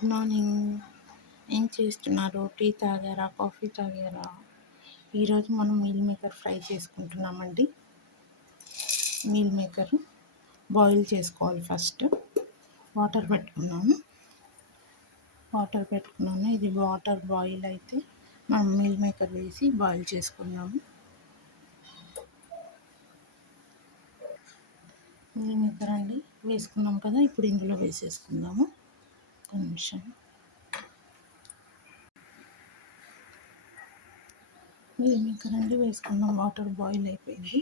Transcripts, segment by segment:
Good morning. ఏం చేస్తున్నారు? Tea తాగారా? కాఫీ తాగారా? ఈరోజు మనం మీల్ మేకర్ ఫ్రై చేసుకుంటున్నామండి. మీల్ మేకర్ బాయిల్ చేసుకోవాలి. ఫస్ట్ వాటర్ పెట్టుకున్నాను. ఇది వాటర్ బాయిల్ అయితే మనం మీల్ మేకర్ వేసి బాయిల్ చేసుకున్నాము. మీల్ మేకర్ అండి వేసుకున్నాం కదా, ఇప్పుడు ఇందులో వేసేసుకుందాము. ఒక నిమిషం. మీల్ మేకర్ అండి వేసుకున్నాం. వాటర్ బాయిల్ అయిపోయింది.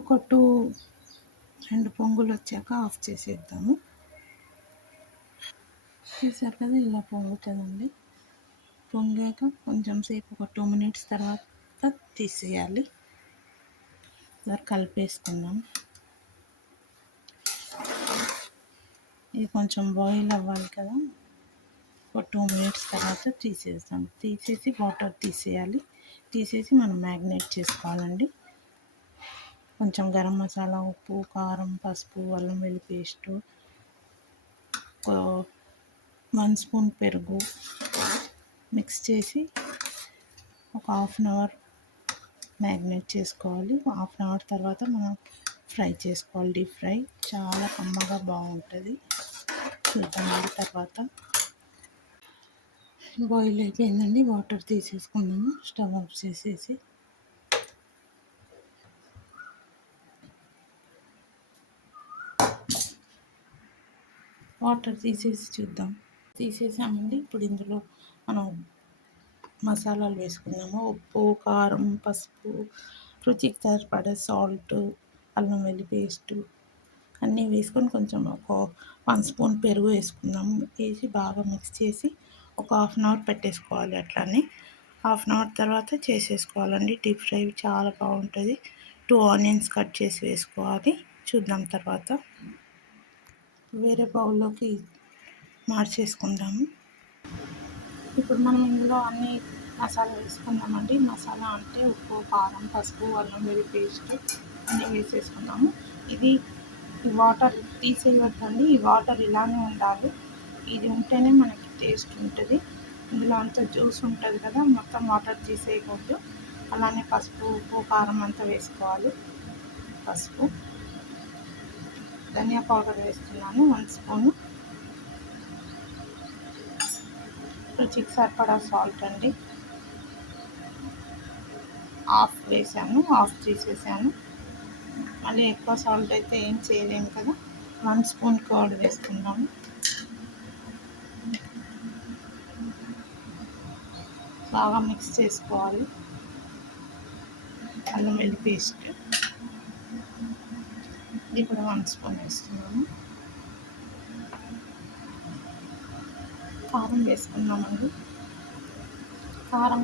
ఒక 2 పొంగులు వచ్చాక ఆఫ్ చేసేద్దాము. చూసారు కదా, ఇలా పొంగుతుందండి. పొంగాక కొంచెం సేపు ఒక 2 మినిట్స్ తర్వాత తీసేయాలి. ఒకసారి కలిపేసుకుందాం. ఇది కొంచెం బాయిల్ అవ్వాలి కదా, ఒక 2 మినిట్స్ తర్వాత తీసేస్తాం. తీసేసి వాటర్ తీసేయాలి. తీసేసి మనం మ్యాగ్నేట్ చేసుకోవాలండి. కొంచెం గరం మసాలా, ఉప్పు, కారం, పసుపు, అల్లం వెల్లుల్లి పేస్టు, 1 స్పూన్ పెరుగు మిక్స్ చేసి ఒక హాఫ్ అన్ అవర్ మ్యాగ్నేట్ చేసుకోవాలి. హాఫ్ అన్ అవర్ తర్వాత మనం ఫ్రై చేసుకోవాలి. డీప్ ఫ్రై చాలా కమ్మగా బాగుంటుంది. చూద్దామండి. తర్వాత బాయిల్ అయిపోయిందండి. వాటర్ తీసేసుకున్నాము. స్టవ్ ఆఫ్ చేసేసి వాటర్ తీసేసి చూద్దాం. తీసేసామండి. ఇప్పుడు ఇందులో మనం మసాలాలు వేసుకుందాము. ఉప్పు, కారం, పసుపు, రుచికి సరిపడా సాల్ట్, అల్లం వెల్లుల్లి పేస్టు అన్నీ వేసుకొని కొంచెం ఒక 1 స్పూన్ పెరుగు వేసుకుందాము. వేసి బాగా మిక్స్ చేసి ఒక హాఫ్ అన్ అవర్ పెట్టేసుకోవాలి. అట్లానే హాఫ్ అన్ అవర్ తర్వాత చేసేసుకోవాలండి. డీప్ ఫ్రై చాలా బాగుంటుంది. 2 ఆనియన్స్ కట్ చేసి వేసుకోవాలి. చూద్దాం తర్వాత. వేరే బౌల్లోకి మార్చేసుకుందాము. ఇప్పుడు మనం ఇందులో అన్ని మసాలా వేసుకుందామండి. మసాలా అంటే ఉప్పు, కారం, పసుపు, అల్లం వెల్లుల్లి పేస్ట్ అన్నీ వేసేసుకున్నాము. ఇది వాటర్ తీసేయవద్దండి. ఈ వాటర్ ఇలానే ఉండాలి. ఇది ఉంటేనే మనకి టేస్ట్ ఉంటుంది. ఇందులో అంతా జ్యూస్ ఉంటుంది కదా, మొత్తం వాటర్ తీసేయకూడదు. అలానే పసుపు, ఉప్పు, కారం అంతా వేసుకోవాలి. పసుపు, ధనియా పౌడర్ వేస్తున్నాను 1 స్పూను. రుచికి సరిపడా సాల్ట్ అండి. హాఫ్ వేసాను, హాఫ్ తీసేసాను. మళ్ళీ ఎక్కువ సాల్ట్ అయితే ఏం చేయలేము కదా. 1 స్పూన్ కర్డ్ వేసుకుందాము. బాగా మిక్స్ చేసుకోవాలి. అల్లం వెల్లుల్లి పేస్ట్ ఇది కూడా 1 స్పూన్ వేస్తున్నాము. కారం వేసుకున్నామండి. కారం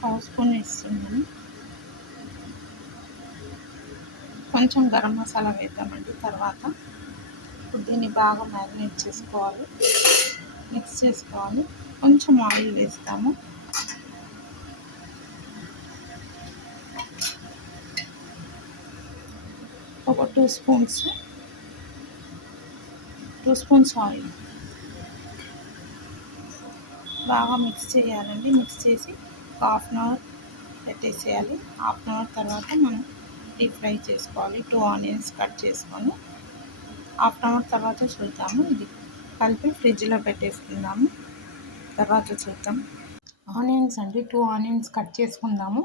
పావు స్పూన్ వేస్తున్నాను. కొంచెం గరం మసాలా వేద్దామండి తర్వాత. ఇప్పుడు దీన్ని బాగా మ్యారినేట్ చేసుకోవాలి, మిక్స్ చేసుకోవాలి. కొంచెం ఆయిల్ వేస్తాము. ఒక 2 స్పూన్స్ ఆయిల్ బాగా మిక్స్ చేయాలండి. మిక్స్ చేసి హాఫ్ అన్ అవర్ పెట్టేసేయాలి. హాఫ్ అన్ అవర్ తర్వాత మనం డీప్ ఫ్రై చేసుకోవాలి. 2 ఆనియన్స్ కట్ చేసుకొని హాఫ్ అన్ అవర్ తర్వాత చూద్దాము. ఇది కలిపి ఫ్రిడ్జ్లో పెట్టేసుకుందాము. తర్వాత చూద్దాం. ఆనియన్స్ అండి 2 ఆనియన్స్ కట్ చేసుకుందాము.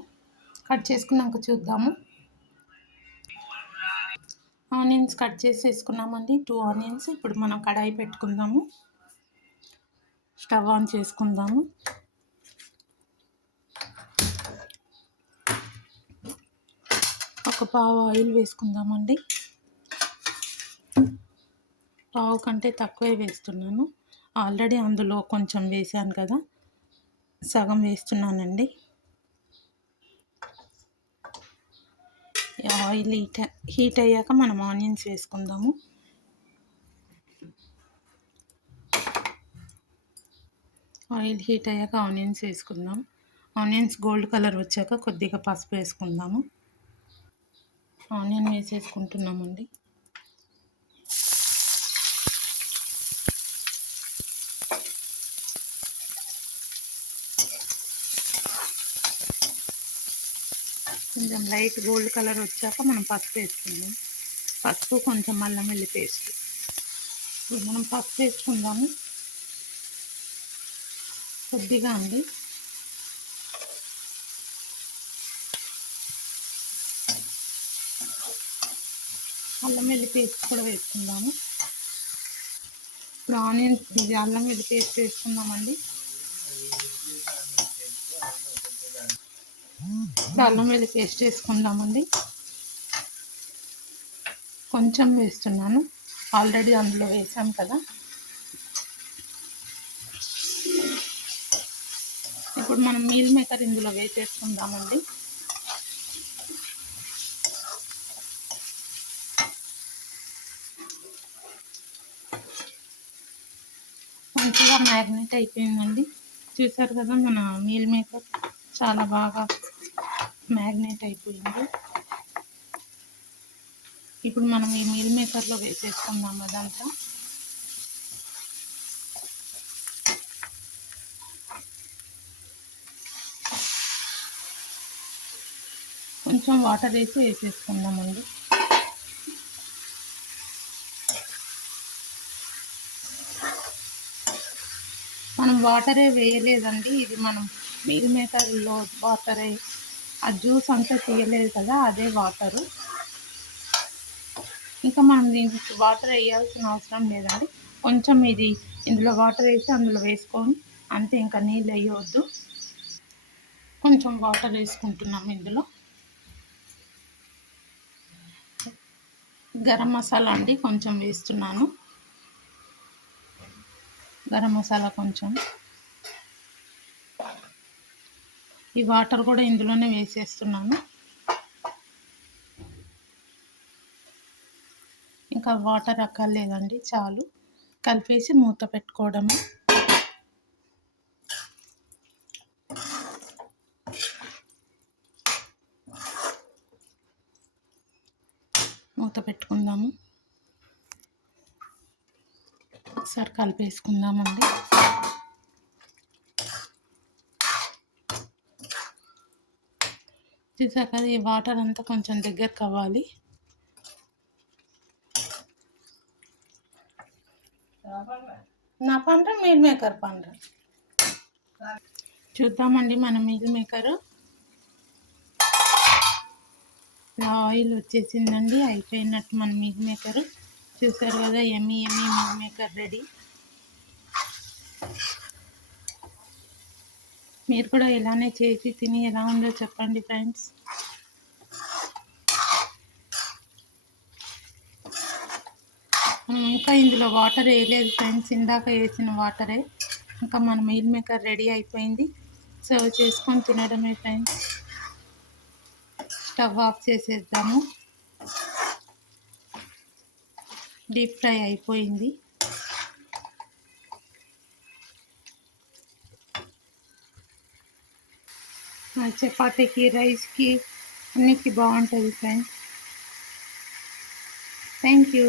కట్ చేసుకున్నాక చూద్దాము. ఆనియన్స్ కట్ చేసేసుకున్నామండి. 2 ఆనియన్స్. ఇప్పుడు మనం కడాయి పెట్టుకుందాము. స్టవ్ ఆన్ చేసుకుందాము. ఒక పావు ఆయిల్ వేసుకుందామండి. పావు కంటే తక్కువే వేస్తున్నాను. ఆల్రెడీ అందులో కొంచెం వేసాను కదా, సగం వేస్తున్నానండి. ఆయిల్ హీట్ అయ్యాక మనం ఆనియన్స్ వేసుకుందాము. ఆయిల్ హీట్ అయ్యాక ఆనియన్స్ వేసుకుందాం. ఆనియన్స్ గోల్డ్ కలర్ వచ్చాక కొద్దిగా పసుపు వేసుకుందాము. ఆనియన్ వేసేసుకుంటున్నామండి. కొంచెం లైట్ గోల్డ్ కలర్ వచ్చాక మనం పసుపు వేసుకుందాం. పసుపు కొంచెం అల్లం వెల్లుల్లి పేస్ట్. ఇప్పుడు మనం పసుపు వేసుకుందాము కొద్దిగా అండి. అల్లం వెల్లుల్లి పేస్ట్ కూడా వేసుకుందాము. ఇప్పుడు ఆనియన్స్ అల్లం వెల్లుల్లి పేస్ట్ వేసుకుందామండి. అల్లం వెల్లుల్లి పేస్ట్ వేసుకుందామండి. కొంచెం వేస్తున్నాను, ఆల్రెడీ అందులో వేసాం కదా. ఇప్పుడు మనం మీల్ మేకర్ ఇందులో వేసేసుకుందామండి. మంచిగా మ్యాగ్నేట్ అయిపోయిందండి. చూసారు కదా, మన మీల్ మేకర్ చాలా బాగా మ్యాగ్నేట్ అయిపోయింది. ఇప్పుడు మనం ఈ మీల్ మేకర్లో వేసేసుకుందాం అదంతా. కొంచెం వాటర్ వేసి వేసేసుకుందామండి. మనం వాటరే వేయలేదండి, ఇది మనం మీల్ మేకర్లో వాటరే, ఆ జ్యూస్ అంతా తీయలేదు కదా, అదే వాటరు. ఇంకా మనం దీనికి వాటర్ వేయాల్సిన అవసరం లేదండి. కొంచెం ఇది ఇందులో వాటర్ వేసి అందులో వేసుకొని అంతే, ఇంకా నీళ్ళు వేయవద్దు. కొంచెం వాటర్ వేసుకుంటున్నాం ఇందులో. గరం మసాలా అండి కొంచెం వేస్తున్నాను. గరం మసాలా కొంచెం, ఈ వాటర్ కూడా ఇందులోనే వేసేస్తున్నాను. ఇంకా వాటర్ అక్కర్లేదండి, చాలు. కలిపేసి మూత పెట్టుకోవడమే. మూత పెట్టుకుందాము. ఒకసారి కలిపేసుకుందామండి. చూసాక కదా, ఈ వాటర్ అంతా కొంచెం దగ్గరకు అవ్వాలి. నా పండ్ర మీల్ మేకర్ పండ్ర చూద్దామండి. మన మీల్ మేకర్ ఆయిల్ వచ్చేసిందండి, అయిపోయినట్టు మన మీల్ మేకర్. చూసారు కదా, ఎమ్మి మీల్ మేకర్ రెడీ. మీరు కూడా ఇలానే చేసి తిని ఎలా ఉందో చెప్పండి ఫ్రెండ్స్. ఇంకా ఇందులో వాటర్ వేయలేదు ఫ్రెండ్స్, ఇందాక వేసిన వాటరే. ఇంకా మన మీల్ మేకర్ రెడీ అయిపోయింది. సర్వ్ చేసుకొని తినడమే ఫ్రెండ్స్. స్టవ్ ఆఫ్ చేసేద్దాము. డీప్ ఫ్రై అయిపోయింది. చపాతీకి, రైస్కి అన్నిటికీ బాగుంటుంది ఫ్రెండ్స్. Thank you.